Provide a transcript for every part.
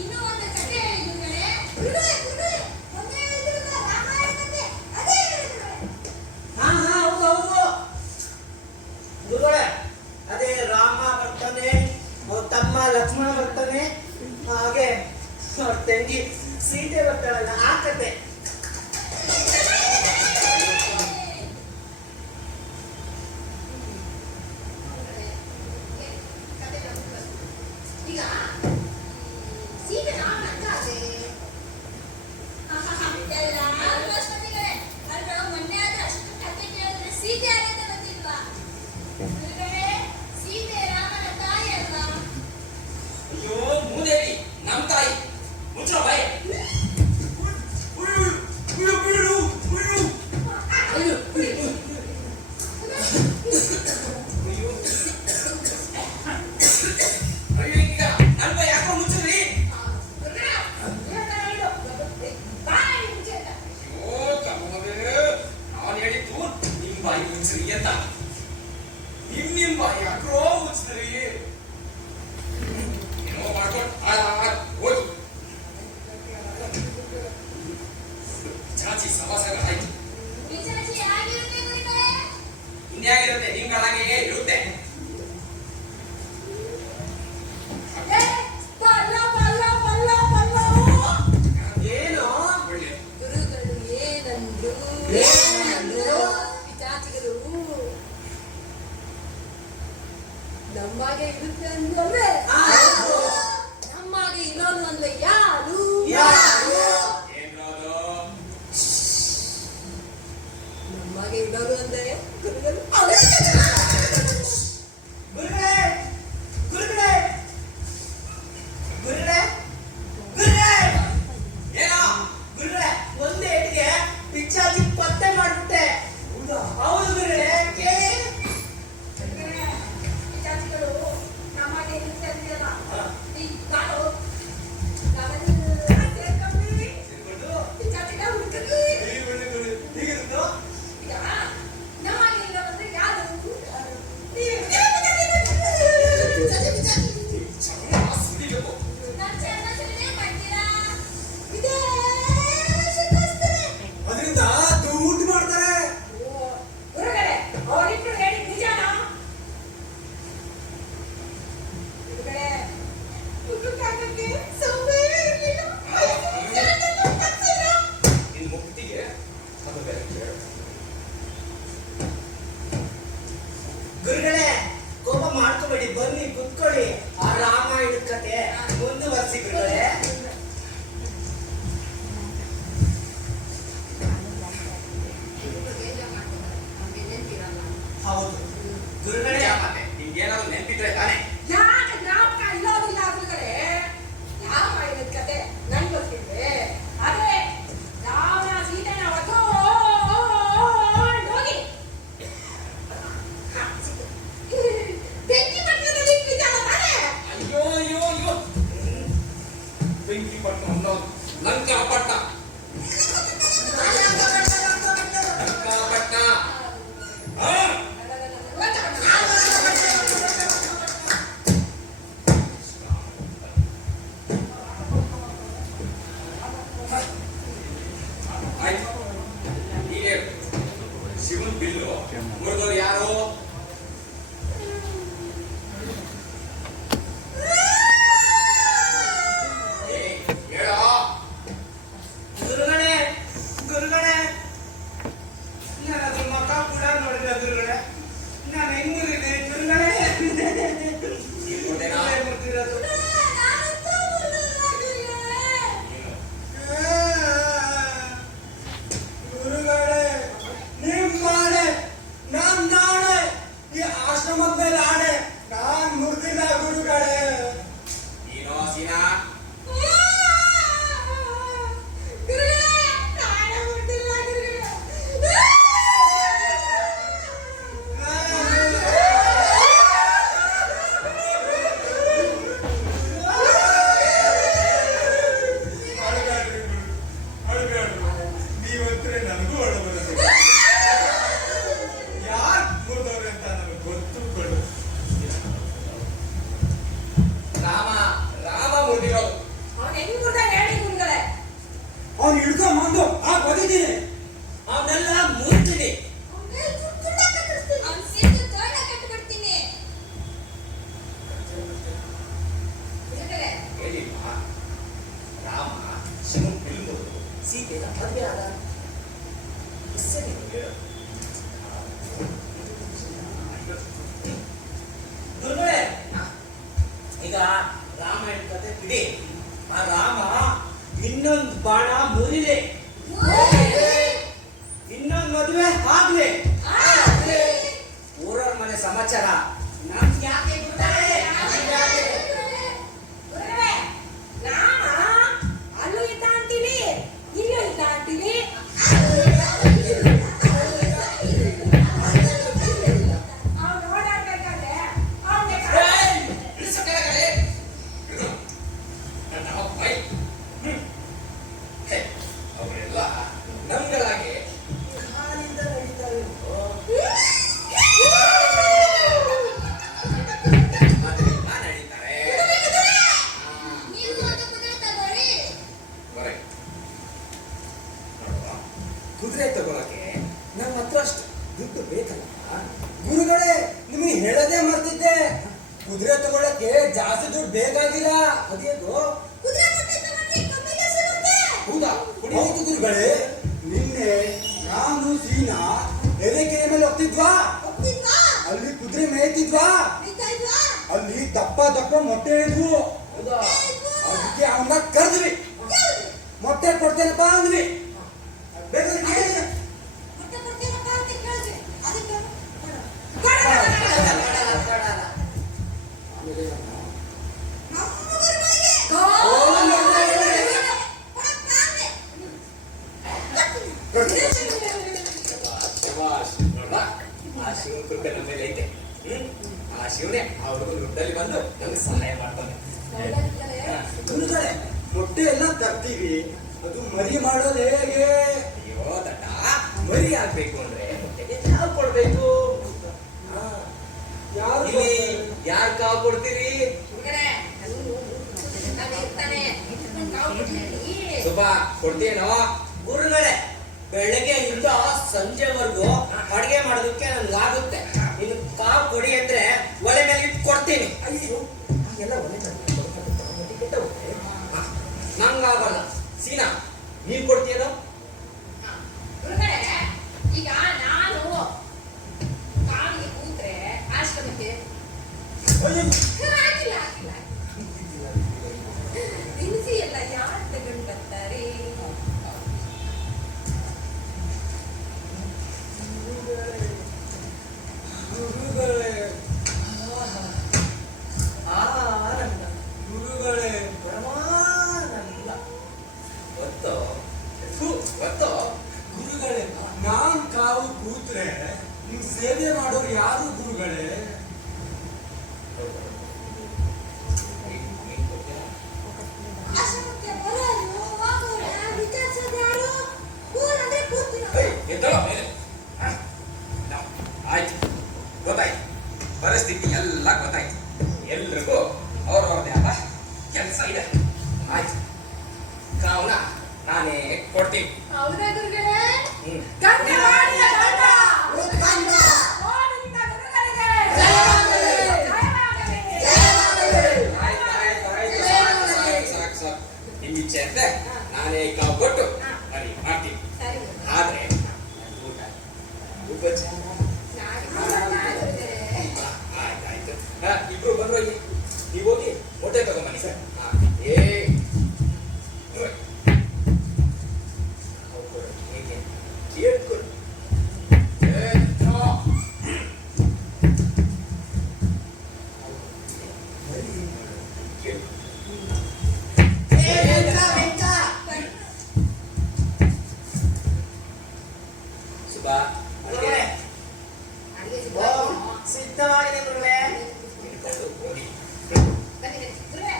ಇನ್ನೂ ಒಂದು ಕಥೆ ಹೇಳಿದ್ರೆ ಒಂದೇ ಹೇಳಿದ್ರು ರಾಮಾಯಣ ಕಥೆ ಅದೇ ಹೇಳಿದ್ರು. ಹಾ ಹೌದು ಹೌದು ಗುರುಗಳೇ, ಅದೇ ರಾಮ ಬರ್ತಾನೆ, ಅವ್ರ ತಮ್ಮ ಲಕ್ಷ್ಮಣ ಬರ್ತಾನೆ, ಹಾಗೆ ಅವ್ರ ತಂಗಿ ಸೀತೆ ಬರ್ತಾಳಲ್ಲ ಆ ಕತೆ. ಈಗ ಸೀತೆ ರಾಮ ಅಂತ ಅದೇ ಎಲ್ಲ ಅಷ್ಟೊತ್ತಿಗೆ ಅಲ್ವಾ ಮೊನ್ನೆ ಆದ್ರೆ ಅಷ್ಟು ಕಥೆ ಕೇಳಿದ್ರೆ ಸೀತೆ ಯಾರಂತ ಗೊತ್ತಿಲ್ವಾ? ಸೀತೆ ರಾಮನ ತಾಯಿ ಅಲ್ವಾ? ಅಯ್ಯೋ ಮೂದೇವಿ ನಮ್ ತಾಯಿ ಮುಚ್ಚೋ ಬಾಯಿ. ಅಯ್ಯೋ ಈಗ ನನ್ ಬಾಯಿ ಯಾಕೋ ಮುಚ್ಚಿದ್ರಿ? ಅಯ್ಯೋ ಕಮ್ಮೋದೇವಿ, ನಾನು ಹೇಳಿದ್ದು ನಿಮ್ ಬಾಯಿ ಮುಚ್ಚಿದ್ರಿ ಅಂತ. ನಿಮ್ ಬಾಯಿ ಯಾಕೋ ಮುಚ್ಚಿದ್ರಿ? ಏನೋ ಮಾಡ್ಕೊಂಡು ಹೋಗಿ ಚಾಚಿ ಸವಾಸಾಗ ಆಯ್ತು. ಇನ್ಯಾಗಿರುತ್ತೆ ನಿಮ್ಗಳಾಗೆ ಇರುತ್ತೆ. ಏನು ಒಳ್ಳೆ ಗುರುಗಳು ಏನಂದ್ರು ಪಿಚಾಚಿಗಳು ನಮ್ಮಾಗೆ ಇರುತ್ತೆ ಅಂದ್ರೆ ನಮ್ಮಾಗೆ ಇನ್ನೊಂದು ಅಂದ್ರೆ ಯಾರು ಏನ್ರದು? ನಮ್ಮಾಗೆ ಇನ್ನೊಂದು ಅಂದ್ರೆ ಗುರುಗಳು. ಗುರುಗಳೇ ಗುರುಗಳೇ ಗುರುಗಳೇ ಗುರುಗಳೇ ಏನೋ ಗುರುಗಳೇ, ಒಂದೇ ಏಟಿಗೆ ಪಿಚ್ಚಾಚಿ ಪತ್ತೆ ಮಾಡ್ಬಿಟ್ಟೆ. ಹೌದು ಗುರುಗಳೇ, ಕೇಳಿ. ಪಿಚಾಚಿಗಳು ನಮ್ಮಾಗೆ ಇರುತ್ತೆ ಅಂದಿರಲ್ಲ. ಹಾ. ಈ ಕಾಡು ಸೇರ್ಕೊಂಡು ಪಿಚಾಚಿಗ ಹುಡುಕಿ ಹೀಗಿರುತ್ತೋ ಈಗ ನಮ್ಮಾಗೆ ಇನ್ನೊಂದು ಯಾರು ಸುಡಿಬೇಕು. ಅದರಿಂದ ದುಡ್ಡು ಮಾಡ್ತಾರೆ. ನಿನ್ ಮುಕ್ತಿಗೆ ಅದು ಬೇರೆ ಕೇಳು. ಗುರುಗಳೇ, ಕೋಪ ಮಾಡ್ಕೋಬೇಡಿ, ಬನ್ನಿ ಕುತ್ಕೊಳ್ಳಿ. ಆ ರಾಮಾಯಣದ ಕತೆ ಮುಂದುವರಿಸಿ ಗುರುಗಳೇ. ಹೌದು ಗುರುಗಳೇ, ಮತ್ತೆ ನಿಮ್ಗೇನಾದ್ರು ನೆನ್ಪಿದ್ರೆ ತಾನೆ. ಅದೇ ರಾವಣ ಸೀತೆನ ಹೊತ್ತು ಹೋಗಿ ಬೆಂಕಿ ಪಟ್ಟಣದಲ್ಲಿ ಇಟ್ಟಿದ್ದಾನೆ ತಾನೇ? ಅಯ್ಯೋ ಅಯ್ಯೋ ಅಯ್ಯೋ, ಬೆಂಕಿ ಪಟ್ಟಣ ಅನ್ನೋದು ಲಂಕಾ ಪಟ್ಟಣ. ಲಂಕಾ ಪಟ್ಟಣ. ಹಾ ಆಯ್ತು, ನೀನೇ ಶಿವನ್ ಬಿಲ್ಲು ಮುರಿದವ್ರು ಯಾರು? ಹೇಳೋ. ಗುರುಗಳೇ ಶಿವನ್ ಬಿಲ್ಲು ಸೀತೆನ ಮದುವೆ ಆದ. ಸರಿ ಹೇಳು. ಗುರುಗಳೇ, ಈಗ ರಾಮಾಯಣ ಕಥೆ ಬಿಡಿ. ಆ ರಾಮ ಇನ್ನೊಂದು ಬಾಣ ಮುರಿಲೆ, ಇನ್ನೊಂದು ಮದುವೆ ಆಗ್ಲಿ. ಊರವ್ರ ಮನೆ ಸಮಾಚಾರ ನಮ್ಗೆ ಯಾಕೆ ಗುರುಗಳೇ? ನಮ್ಗೆ ಯಾಕೆ? ಗುರುಗಳೇ, ರಾಮ ಅಲ್ಲೂ ಇದ್ದ ಅಂತೀವಿ, ಇಲ್ಲೂ ಇದ್ದ ಅಂತೀವಿ. ಅವ್ನು ಓಡಾಡ್ಬೇಕಾದ್ರೆ ಅವ್ನಿಗೆ ಏಯ್! ಇಳಿಸು ಕೆಳಗಡೆ. ಇದು ನನ್ನ ಅಪ್ಪೈ. ಹೇ, ಅವರೆಲ್ಲ ನಮ್ಗಳಾಗೆ ಕಾಲಿಂದ ನಡೀತಾರೆ. ಅದರಿಂದ ನಡೀತಾರೆ. ನೀವು ಒಂದು ಕುದುರೆ ತಗೊಳ್ಳಿ. ಹೊರಗೆ ನೋಡುವ, ಕುದುರೆ ತಗೊಳಕ್ಕೆ ನಮ್ಮ ಹತ್ರ ಅಷ್ಟು ದುಡ್ಡು ಬೇಕಲ್ಲ. ಗುರುಗಳೇ, ನಿಮಗೆ ಹೇಳದೆ ಮರ್ತಿದ್ದೆ. ಕುದುರೆ ತಗೊಳಕ್ಕೆ ಜಾಸ್ತಿ ದುಡ್ಡು ಬೇಕಾಗಿಲ್ಲ. ಅದೇಗೋ ಕುದುರೆ ಮುಟ್ಟಿ ತಗೊಂಡ್ರೆ ಕಮ್ಮಿಗೆ ಸಿಗುತ್ತೆ. ಹೌದಾ? ಹೌದು ಗುರುಗಳೇ, ನಿನ್ನೆ ನಾನು ಸೀನಾ ಎರೆಕೆರೆ ಮೇಲೆ ಹೋಗ್ತಿದ್ವಾ, ಹೋಗ್ತಿದ್ವಾ? ಅಲ್ಲಿ ಕುದುರೆ ಮೇಯ್ತಿದ್ವಾ, ಬಿಡ್ತಾ ಇದ್ವಾ? ಅಲ್ಲಿ ದಪ್ಪ ದಪ್ಪ ಮೊಟ್ಟೆ ಇದ್ವು. ಹೌದಾ? ಅದಕ್ಕೆ ಅವನ್ನ ಕರೆದ್ವಿ. ಮೊಟ್ಟೆ ಕೊಡ್ತೇನಪ್ಪ ಅಂದ್ವಿ. ಬೇಕಾದ್ರೆ ಕೇಳಿ. ಮೊಟ್ಟೆ ಕೊಡ್ತೀರಪ್ಪ ಅಂತ ಕೇಳಿದ್ವಿ. ಅದಕ್ಕೆ ಆಮೇಲೆ ನಮ್ಮ ಗುರುಗಳಿಗೆ ಶಬಾಷ್. ನೋಡ್ವಾ? ಆ ಶಿವನ ಕೃಪೆ ನಮ್ಮ ಮೇಲೆ ಐತೆ. ಆ ಶಿವನೇ ಆ ಹುಡುಗನ ರೂಪದಲ್ಲಿ ಬಂದು ನಮಗೆ ಸಹಾಯ ಮಾಡ್ತಾನೆ. ಗುರುಗಳೇ, ಮೊಟ್ಟೆ ಎಲ್ಲ ತರ್ತೀವಿ, ಅದು ಮರಿ ಮಾಡೋದು ಹೇಗೆ? ಅಯ್ಯೋ ದಡ್ಡ, ಮರಿ ಆಗ್ಬೇಕು ಅಂದ್ರೆ ಮೊಟ್ಟೆಗೆ ಕಾವು ಕೊಡ್ಬೇಕು. ಯಾರು ಇಲ್ಲಿ ಯಾರು ಕಾವು ಕೊಡ್ತೀರಿ? ಸುಬ್ಬಾ ಕೊಡ್ತೀನೋ? ಗುರುಗಳೇ, ಬೆಳಗ್ಗೆಯಿಂದ ಸಂಜೆವರೆಗೂ ಅಡಿಗೆ ಮಾಡೋದಕ್ಕೆ ನನ್ಗಾಗುತ್ತೆ. ಇನ್ನು ಕಾವು ಕೊಡಿ ಅಂದ್ರೆ ಒಲೆ ಮೇಲೆ ಇಟ್ಟು ಕೊಡ್ತೀನಿ. ಅಯ್ಯೋ, ಎಲ್ಲ ಒಳ್ಳೆ ಕೆಟ್ಟ ಹೋಗ್ತದೆ. ನಂಗಾಗಲ್ಲ. ಸೀನಾ, ನೀನ್ ಕೊಡ್ತೀಯನೋ? ಈಗ ನಾನು ಕಾವಿಗೆ ಕೂತ್ರೆ ಆಶ್ರಮಕ್ಕೆ ಆಗಿಲ್ಲ ಆಗಿಲ್ಲ ದಿನಸಿ ಎಲ್ಲ ಯಾರು ತಗೊಂಡು ಬರ್ತಾರೆ? ಗುರುಗಳೇ, ಆನಂದ, ಗುರುಗಳೇ, ಪರಮಾನಂದ. ಗೊತ್ತೋ? ಗೊತ್ತೋ? ಗುರುಗಳೇ, ನಾನ್ ಕಾವು ಕೂತ್ರೆ ನಿಮ್ ಸೇವೆ ಮಾಡೋರು ಯಾರು ಗುರುಗಳೇ? ನೀನ್ ಕೊಡ್ತೀಯಾ? ಆಶ್ರಮಕ್ಕೆ ಬರೋರು ಹೋಗೋರು ವಿಚಾರಿಸೋದು ಯಾರು? ಕೂರಂದ್ರೆ ಕೂರ್ತೀನಿ. ಎದ್ದೋ ಮೇಲೆ. ಆಯ್ತು, ಗೊತ್ತಾಯ್ತು. ಪರಿಸ್ಥಿತಿ ಎಲ್ಲ ಗೊತ್ತಾಯ್ತು. ಎಲ್ರಿಗೂ ಅವ್ರವ್ರದೇ ಆದ ಕೆಲಸ ಇದೆ. ಆಯ್ತು, ಕಾವನ ನಾನೇ ಕೊಡ್ತೀನಿ. ಹೌದಾ ಗುರುಗಳೇ? ಹ್ಮ್. ಗಂಡ ಮಾಡಿದ ಗಂಡ. ಗಂಡ. ಓಡಿದ ಗುರುಗಳಿಗೆ. ಆಯ್ತು, ಆಯ್ತು, ಆಯ್ತು. ಸಾಕು, ಸಾಕು. ನಿಮ್ ಇಚ್ಛೆ ಅಂದ್ರೆ ನಾನೇ ಕಾವು ಕೊಟ್ಟು ಮರಿ ಮಾಡ್ತೀನಿ. ಸರಿ. ಆದ್ರೆ ಊಟ ಉಪಚಾರ ಆಯ್ತಾಯ್ತು. ಇಬ್ರು ಬಂದ್ರು ಇಲ್ಲಿ. ನೀವು ಹೋಗಿ ಮೊಟ್ಟೆ ತಗೊಂಬನ್ನಿ ಸರ್. ಏ ಹೇಗೆ ಕೇಳ್ಕೊಡು. ಸುಬಾ ಗುರುಗಳೇ, ಅಡಿಗೆ ಓ, ಸಿದ್ಧವಾಗಿದೆ ಗುರುಗಳೇ. ಹಿಡ್ಕೊಂಡು ಹೋಗಿ. ಬನ್ನಿ, ಗುರುಗಳೇ.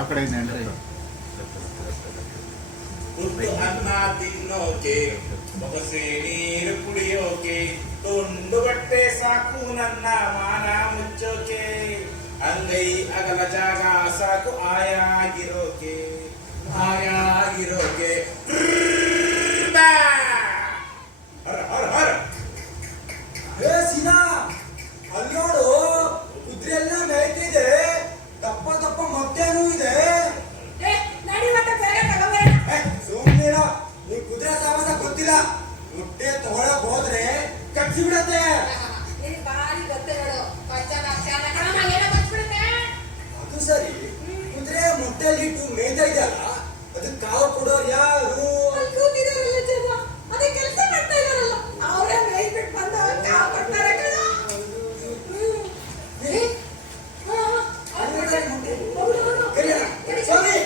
ಯಾವ ಕಡೆ ಇದೆ ಅಂದ್ರೆ ತುತ್ತು ಅನ್ನ ತಿನ್ನೋಕೆ ಬೊಗಸೆ ನೀರು ಕುಡಿಯೋಕೆ ತುಂಡು ಬಟ್ಟೆ ಸಾಕು ನನ್ನ ಮಾನ ಮುಚ್ಚೋಕೆ ಅಂಗೈ ಅಗಲ ಜಾಗ ಸಾಕು ಆಯಾಗಿರೋಕೆ ಆಯಾಗಿರೋಕೆ ಹರ ಹರ ಹರ ಏ ಸೀನಾ ಅಲ್ಲಿ ನೋಡು ಕುದುರೆ ಎಲ್ಲ ಮೇಯ್ತಿದೆ, ದಪ್ಪ ದಪ್ಪ ಮೊಟ್ಟೆನೂ ಇದೆ. ಏ ನಡಿ ಮತ್ತೆ ಬೇರೆ ತಗೋಬೇಡ. ಸುಮ್ಮನಿರ, ನೀ ಕುದುರೆ ಸಾವಾಸ ಗೊತ್ತಿಲ್ಲ. ಮೊಟ್ಟೆ ತಗೊಳಕ್ ಹೋದ್ರೆ ಕಚ್ಚಿ ಬಿಡತ್ತೆ. ನಿನಗೆ ಭಾರಿ ಗೊತ್ತು ನೋಡು. ಪಂಚನ ಅಕ್ಷರ ಕಣಮ್ಮ ಏನೋ ಬಂದ್ಬಿಡುತ್ತೆ. ಅದು ಸರಿ, ಕುದುರೆ ಮೊಟ್ಟೆಲಿ ಇಟ್ಟು ಮೇಯ್ತಾ ಇದೆಯಲ್ಲ, ಅದಕ್ಕೆ ಕಾವು ಕೊಡೋರು ಯಾರು? ಅಲ್ಲಿ ಕೂತಿದಾರಲ್ಲ ಜನ, ಅದೇ ಕೆಲಸ ಮಾಡ್ತಾ ಇದಾರಲ್ಲ, ಅವರೇ ಮೇಯ್ಬಿಟ್ಟು ಬಂದು ಕಾವು ಕೊಡ್ತಾರೆ ಕಣ. ಸ್ವಾಮಿ,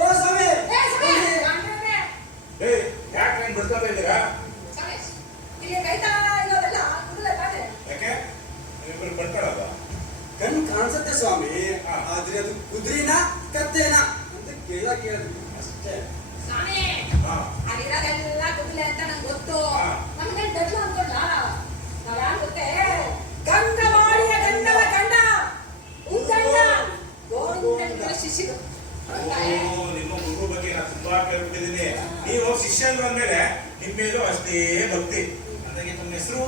ಓ ಸ್ವಾಮಿ, ಏ ಯಾಕೆ ನೀನ್ ಬಿಡ್ತಾ ಇದ್ದೀರಾ? ಯಾಕೆ ನೀವಿಬ್ರು ಬಂದ್ಕೊಳಲ್ಲ? ಕಣ್ ಕಾಣಿಸುತ್ತೆ ಸ್ವಾಮಿ, ಆದ್ರೆ ಅದು ಕುದುರೆನ ಕತ್ತೇನ ಅಂತ ಕೇಳಿದ್ರು ಅಷ್ಟೇ. ಹಾ ಅಲ್ಲಿರೋದೆಲ್ಲ ಕುದುರೆ ಅಂತ ನಂಗೆ ಗೊತ್ತು. ಹಾ. ನಮ್ಗೆ ಗಂಡ ಅನ್ಕೊಂಡ ನಾವ್ ಯಾರು ಗೊತ್ತೇ? ಗಂಗವಾಡಿಯ ಗಂಡವ ಗಂಡ ಉದ್ದಂಡ ಗೋವಿಂದನ ಶಿಷ್ಯರು. ಓ, ನಿಮ್ಮ ಗುರು ಬಗ್ಗೆ ನಾನು ತುಂಬಾ ಕೇಳ್ಬಿಟ್ಟಿದ್ದೀನಿ. ನೀವು ಶಿಷ್ಯರು ಅಂದ್ಮೇಲೆ ನಿಮ್ಮ ಮೇಲೂ ಅಷ್ಟೇ ಭಕ್ತಿ. ನನಗೆ ನಿಮ್ಮ ಹೆಸರು?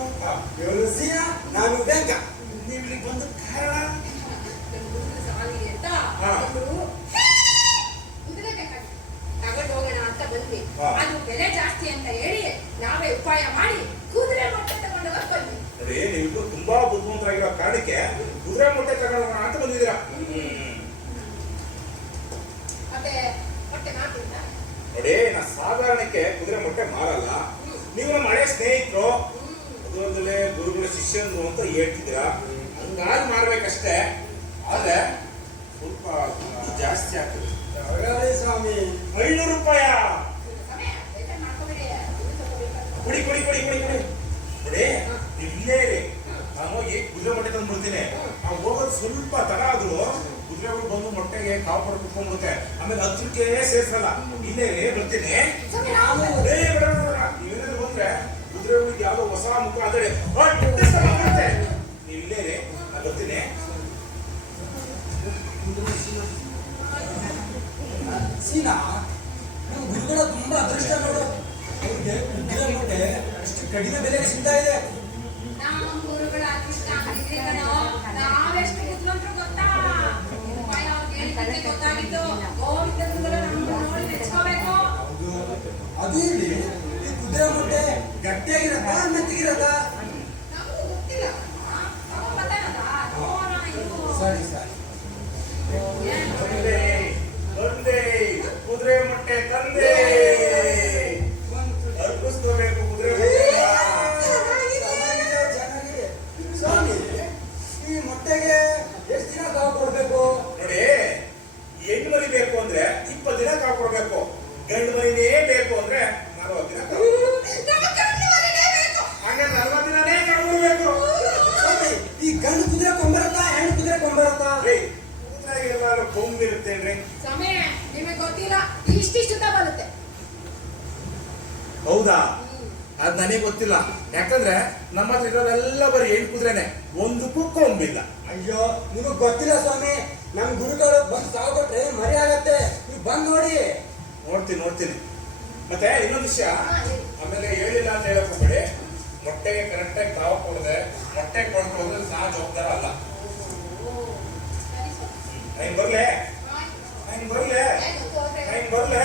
ಇವನು ಸೀನಾ, ನಾನು ಬ್ಯಾಂಕ. ನೀವು ಇಲ್ಲಿಗೆ ಬಂದ ಕಾರಣ? ಸಾಲಿ ಅಂತ ಹಾ. ಕುದುರೆ ತಗೊಂಡು ಹೋಗೋಣ ಅಂತ ಬಂದ್ವಿ. ಹಾ. ಅದು ಬೆಲೆ ಜಾಸ್ತಿ ಅಂತ ಹೇಳಿ ನಾವೇ ಉಪಾಯ ಮಾಡಿ ಕುದುರೆ ಮೊಟ್ಟೆ ತಗೊಂಡು ಬಂದ್ವಿ. ನೋಡಿ, ನೀವು ತುಂಬಾ ಬುದ್ಧಿವಂತರಾಗಿರೋ ಕಾರಣಕ್ಕೆ ಕುದುರೆ ಮೊಟ್ಟೆ ತಗೊಳ್ಳೋಣ ಅಂತ ಬಂದಿದ್ದೀರಾ. ಮತ್ತೆ ಮೊಟ್ಟೆ ಮಾತಿಲ್ಲ. ನೋಡಿ, ನಾ ಸಾಧಾರಣಕ್ಕೆ ಕುದುರೆ ಮೊಟ್ಟೆ ಮಾರಲ್ಲ. ನೀವು ನಮ್ಮ ಹಳೆ ಸ್ನೇಹಿತರು, ಅದೊಂದಲೇ ಗುರುಗಳ ಶಿಷ್ಯಂದ್ರು ಅಂತ ಹೇಳ್ತಿದ್ದೀರಾ. ಹಂಗಾಗಿ ಮಾರ್ಬೇಕಷ್ಟೇ. ಆದ್ರೆ ಸ್ವಲ್ಪ ಜಾಸ್ತಿ ಆಗ್ತದೆ. ತಗೊಳ್ಳಿ ಸ್ವಾಮಿ. 500 ರೂಪಾಯಿ. ಮಾಡ್ಕೋಬೇಡಿ. ಕುಡಿ ಕುಡಿ ಕುಡಿ ಕುಡಿ ಕುಡಿ. ನೋಡಿ, ನೀವು ಇಲ್ಲೇ ಇರಿ. ನಾನು ಹೋಗಿ ಕುದುರೆ ಮೊಟ್ಟೆ ತಂದು ಬಿಡ್ತೀನಿ. ನಾವು ಹೋಗೋದು ಸ್ವಲ್ಪ ತಡ ಆದ್ರೂ ಕುದುರೆಗಳು ಬಂದು ಮೊಟ್ಟೆಗೆ ಕಾವು ಪಡ ಕುತ್ಕೊಂಡ್ಬಿಡುತ್ತೆ. ಆಮೇಲೆ 10 ರೂಪಾಯಿ ಸೇರ್ಸಲ್ಲ. ಇಲ್ಲೇ ಇರಿ, ಬರ್ತೀನಿ. ನೀವೇನಾದ್ರು ಬಂದ್ರೆ ಕುದುರೆಗಳಿಗೆ ಯಾವ್ದೋ ಹೊಸ ಮುಖ ಆದರೆ ನೀವು ಇಲ್ಲೇ ಇರಿ, ನಾನು ಬರ್ತೀನಿ. ಸೀನಾ, ನಮ್ಮ ಗುರುಗಳ ತುಂಬಾ ಅದೃಷ್ಟ ನೋಡು. ಅವ್ರಿಗೆ ಕುದುರೆ ಮೊಟ್ಟೆ ಅಷ್ಟು ಕಡಿಮೆ ಬೆಲೆಗೆ ಸಿಗ್ತಾ ಇದೆ. ನಮ್ಮ ಗುರುಗಳ ಅದೃಷ್ಟ ಆಗಿದ್ರೆ ಕಣೋ, ನಾವೆಷ್ಟು ಬುದ್ಧಿವಂತರು ಗೊತ್ತಾ? ಉಪಾಯ ಅವ್ರಿಗೆ ಹೇಳಿದ್ದಕ್ಕೆ ಗೊತ್ತಾಗಿತ್ತು. ಗೋವಿಂದ ಗುರುಗಳು ನಮ್ಮನ್ನು ನೋಡಿ ಮೆಚ್ಕೋಬೇಕು. ಹೌದು, ಅದು ಇರ್ಲಿ, ಈ ಕುದುರೆ ಮೊಟ್ಟೆ ಗಟ್ಟಿಯಾಗಿರತ್ತಾ ಮೆತ್ತಗಿರತ್ತಾ? ನಮಗೂ ಗೊತ್ತಿಲ್ಲ. ತಗೊಂಡ್ ಬರ್ತಾನಲ್ಲ, ನೋಡೋಣ ಇರು. ಸರಿ ಸರಿ. ತಂದೆ ತಂದೆ ಕುದುರೆ ಮೊಟ್ಟೆ ತಂದೆ. ಅರ್ಪಿಸ್ಕೋಬೇಕು ಕುದುರೆ ಮೊಟ್ಟೆ. ಚೆನ್ನಾಗಿದೆ, ಚೆನ್ನಾಗಿದೆ. ಸ್ವಾಮಿ, ಈ ಮೊಟ್ಟೆಗೆ ಎಷ್ಟು ದಿನ ಕಾವು ಕೊಡ್ಬೇಕು? ನೋಡಿ, ಹೆಣ್ಣು ಮರಿ ಬೇಕು ಅಂದ್ರೆ 20 ದಿನ ಕಾವು ಕೊಡ್ಬೇಕು. ಗಂಡು ಮರಿನೇ ಬೇಕು ಅಂದ್ರೆ 40 ದಿನ ಕಾವು. ಹಂಗೆ 40 ದಿನನೇ ಕಾವು ಕೊಡ್ಬೇಕು. ಸ್ವಾಮಿ, ಈ ಗಂಡು ಕುದುರೆ ಕೊಂಬರತ್ತಾ, ಹೆಣ್ಣು ಕುದುರೆ ಕೊಂಬರತ್ತಾ? ಎಲ್ಲಾರು ಕೊಂಬಿರುತ್ತೇನ್ರಿ? ಸಮಯ ನಿಮಗೆ ಗೊತ್ತಿಲ್ಲ, ಇಷ್ಟಿಷ್ಟು ಬರುತ್ತೆ. ಹೌದಾ? ಅದ್ ನನಗೆ ಗೊತ್ತಿಲ್ಲ. ಯಾಕಂದ್ರೆ ನಮ್ಮ ಹತ್ರ ಇರೋರೆಲ್ಲ ಬರೀ ಹೆಣ್ಣು ಕುದುರೆನೆ, ಒಂದಕ್ಕೂ ಕೊಂಬಿಲ್ಲ. ಅಯ್ಯೋ, ನಿಮಗ್ ಗೊತ್ತಿಲ್ಲ ಸ್ವಾಮಿ. ನಮ್ ಗುರುಗಳು ಬಂದು ಸಾವು ಕೊಟ್ರೆ ಮರಿ ಆಗತ್ತೆ. ನೀವು ಬಂದ್ ನೋಡಿ. ನೋಡ್ತೀನಿ ನೋಡ್ತೀನಿ. ಮತ್ತೆ ಇನ್ನೊಂದು ವಿಷಯ, ಆಮೇಲೆ ಹೇಳಿಲ್ಲ ಅಂತ ಹೇಳಕ್ ಹೋಗ್ಬೇಡಿ. ಮೊಟ್ಟೆಗೆ ಕರೆಕ್ಟಾಗಿ ಕಾವು ಕೊಡದೆ ಮೊಟ್ಟೆ ಕೊಂಡ್ಕೊಳ್ಳೋದು ನಾ ಜವಾಬ್ದಾರ ಅಲ್ಲ. ಬರ್ಲೆ ಬರ್ಲೆ ಬರ್ಲೆ